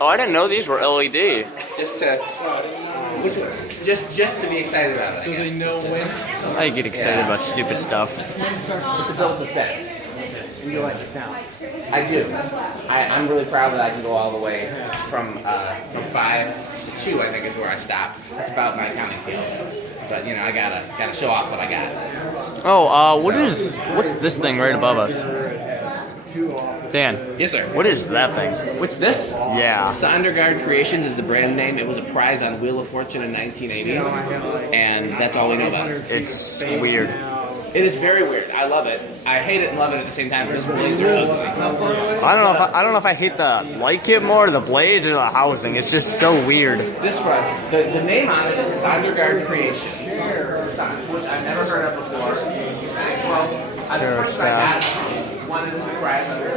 Oh, I didn't know these were LED. Just to, just to be excited about it. So they know when. I get excited about stupid stuff. Just to build suspense. And you like it now. I do. I'm really proud that I can go all the way from 5 to 2. I think is where I stopped. That's about my accounting skills. But you know, I gotta show off what I got. Oh, what's this thing right above us? Dan. Yes, sir. What is that thing? What's this? Yeah. Sondergaard Creations is the brand name. It was a prize on Wheel of Fortune in 1980, and that's all we know about it. It's weird. It is very weird. I love it. I hate it and love it at the same time because those blades are ugly. I don't know if I hate the light kit more, or the blades, or the housing. It's just so weird. This one, the name on it is Sondergaard Creations, which I've never heard of before. Well, I've Sure, heard stop. one of the prize under.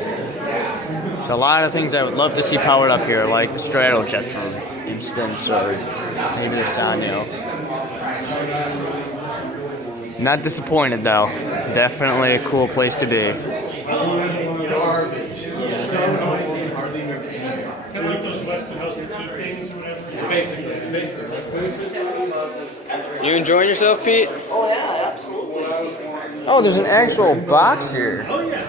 There's a lot of things I would love to see powered up here, like the Stratojet, for instance, or maybe the Sanyo. Not disappointed though. Definitely a cool place to be. Kind of like those Westinghouse petite things or whatever. Basically. You enjoying yourself, Pete? Oh yeah, absolutely. Oh, there's an actual box here. Oh yeah.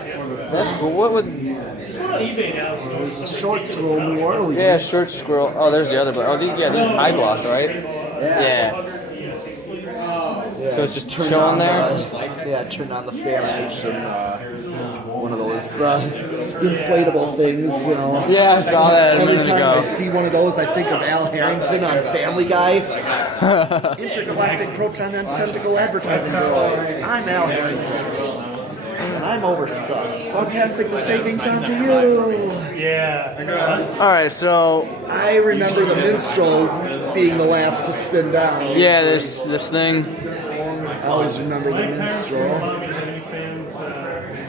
That's cool. What would? It's on eBay now. So It's a short scroll New Orleans. Yeah, short scroll. Oh, there's the other. Oh, these high gloss, right? Yeah. So it's just Turn showing on there. Turn on the Fanimation, one of those inflatable things, you know. Yeah, I saw that a Every minute time I ago. see one of those, I think of Al Harrington on Family Guy. Intergalactic Proton and Tentacle Advertising Bureau. I'm Al Harrington. And I'm overstuffed, so I'm passing the savings on to you. yeah. All right, so I remember the minstrel being the last to spin down. yeah, this thing. I always remember the minstrel. Fans,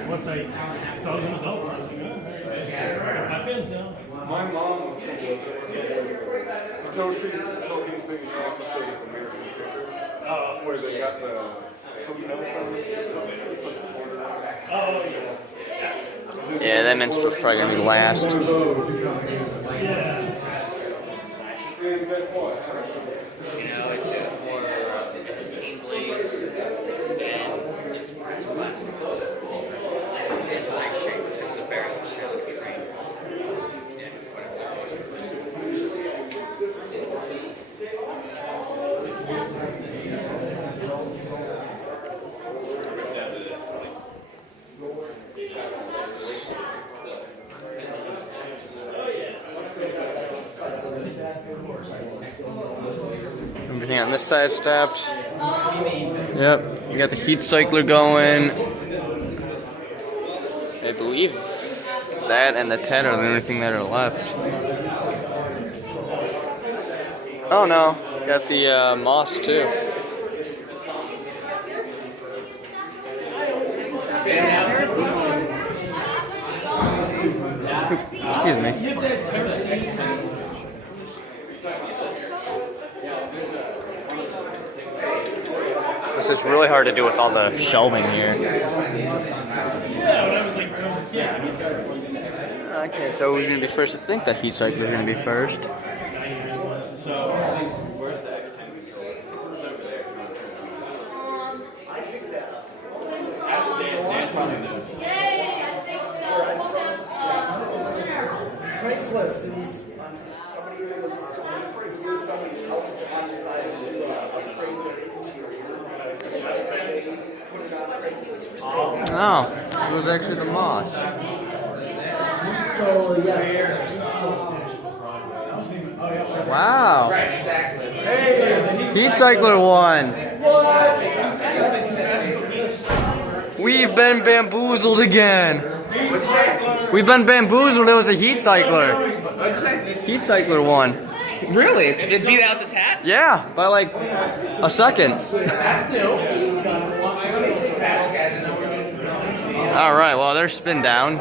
once I was an adult, I was like, oh, my fans now. My mom was cool with it until she sold these things off to the American Picker, where they got the hotel from it. Oh, yeah. Yeah, that minstrel's probably gonna be last. Yeah. And guess what? You know, it's more clean blades and it's plastic. It's a nice shape. Some of the barrels are still green. And whatever. Everything on this side stopped. Yep, you got the heat cycler going. I believe that and the 10 are the only thing that are left. Oh no, got the Moss too. Excuse me. This is really hard to do with all the shelving here. Yeah, when I was like, yeah. I can't tell who's gonna be first. I think that heat cycler is gonna be first. Craigslist. It was somebody who was in somebody's house and decided to upgrade their interior. They put it on Craigslist for sale. Oh, it was actually the Moss. So yes. Wow. Right, exactly. Heat cycler won. We've been bamboozled again. What's that? We've been bamboozled. It was a heat cycler. What'd you say? Heat cycler won. Really? It beat out the Tat? Yeah, by like a second. All right, well, they're spin down.